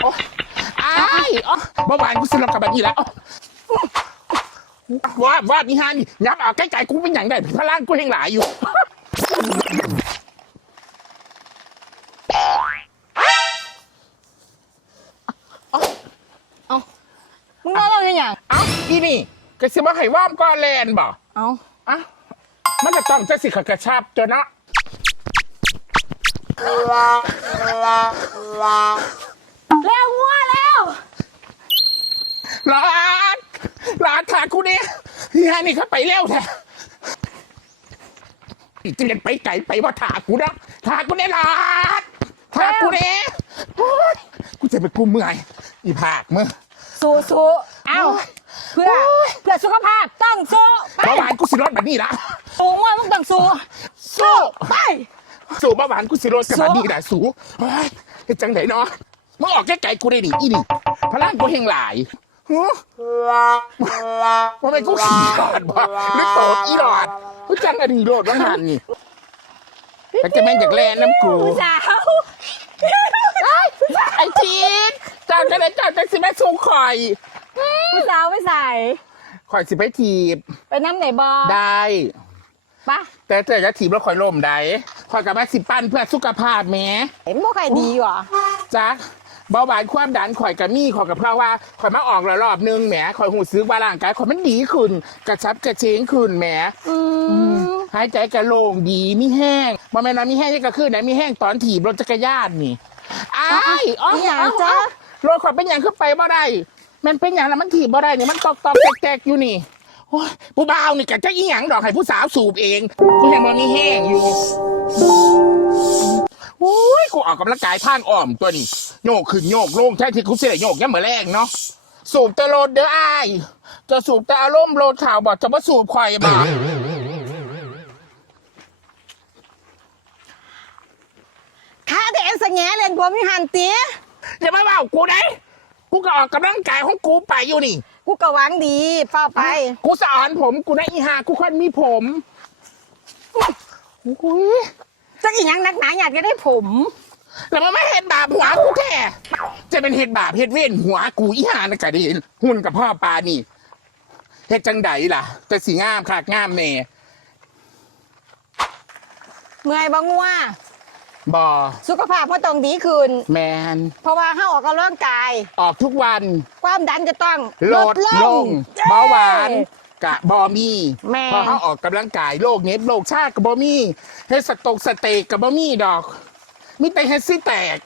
โอ้อ้ายอ๋อเมื่อวานกูสลับกับแบบนี้แล้วว่าว่านี่ฮะนี่ยับเอาใกล้ๆกูเป็นอย่างไรพลังกูยังหลายอยู่มึงว่าเราเนี่ยงเอ้าอีนี่กระซิบว่าให้ว่ามก้อนแลนบ่ เอาอะมันจะต้องจะสิขกระชับจนนะ แล้วงัวแล้วหลานหลานถากูเนี่ยนี่ฮะนี่เขาไปเร็วแท้อีจะเล่นไปไกลไปว่าถากูนะถากูเนี่ยหลานถากูเนี่ยโอ๊ยกูจะไปกูเมื่อยอีผากมึง สู้สู้เอาโอ้ยเพื่อเพื่อสุขภาพต้องสู้ไปเมื่อวานกูสิรถแบบนี้ละ สู้งัวมึงต้องสู้สู้ไป สู้เมื่อวานกูสิรถกับแบบนี้ได้สู้เฮ้ยเฮ็ดจังไหนเนาะมึงออกใกล้ๆกูได้ดิอีนี่พลังกูเฮงหลายฮะว่าไม่กูขี้หลอดบ่หรือโตดอีหลอดกูจังอดีโลดว่างหันนี่แต่จะแม่งจากแลนน้ำกูผู้สาวไอ้ทีนเจ้าจะได้เจ้าจะสิแม่สูงข่อยผู้สาวไม่ใส่ข่อยสิไปถีบ ไปน้ำไหนบอได้ปะแต่แต่จะถีบแล้วข่อยล่มได้ ข่อยกับแม่สิปั้นเพื่อสุขภาพแหม่เห็นบ่ใครดีหรอจ้ะเบาหวานความดันข่อยกับมี่ข่อยกับเพราะว่าข่อยมาออกแล้วรอบนึงแหมข่อยหูซื้อว่าร่างกายข่อยมันดีขึ้นกระชับกระเชงขึ้นแหม อืมหายใจกระโล่งดีมีแห้งบ่แม่นว่ามีแห้งยังกระขึ้นนะมีแห้งตอนถีบรถจักรยานนี่อ้ายอ๋ออหย่างจ้ะรถข่อยเป็นอย่างขึ้นไปบ่ได้ มันเป็นอย่างแล้วมันถีบบ่ได้นี่มันตอกตอกแตกแตกอยู่นี่โอ้ยผู้บ่าวนี่กะจะอีหยังดอกให้ผู้สาวสูบเองผู้ยังบ่มีแห้งอยู่โอ้ย กูออกกำลังกายท่างอ้อมตัวนี้โยกขึ้นโยกลงแท้ที่กูเสียโยกยังเหมือนแรงเนาะสูบแต่รถเด้อไอจะสูบแต่อารมณ์รถข่าวบอกจะมาสูบข่อยบ่ข้าแต่เอ็นสแงเล่นผมมีหันเตี้ยอย่ามาเบากูได้กูก็ออกกำลังกายของกูไปอยู่นี่ กูก็หวังดีเฝ้าไป กูสอนผมกูได้อีหากูคนมีผมโอ้ยจักอีหยังนักหนาอยากจะได้ผม แล้วมันไม่เห็นบาปหัวกูแค่จะเป็นเห็ดบาปเห็ดเว้นหัวกูอีหานะกะดิหุ่นกับพ่อปลานี่เห็ดจังไดล่ะ แต่สีงามขากงามเน่เมื่อยบ่งัวบอสุขภาพพอต้องดีขึ้นแมนเพราะว่าห้าออกกำลังกาย ออกทุกวัน ความดันจะต้องลดลงเบาหวานกะบอมีแม่พอเขาออกกำลังกายโรคเน็บโรคชาติกับบอมีเฮ็ดสตกสเตกกับบอมีดอก มิแต่เฮ็ดสิแตก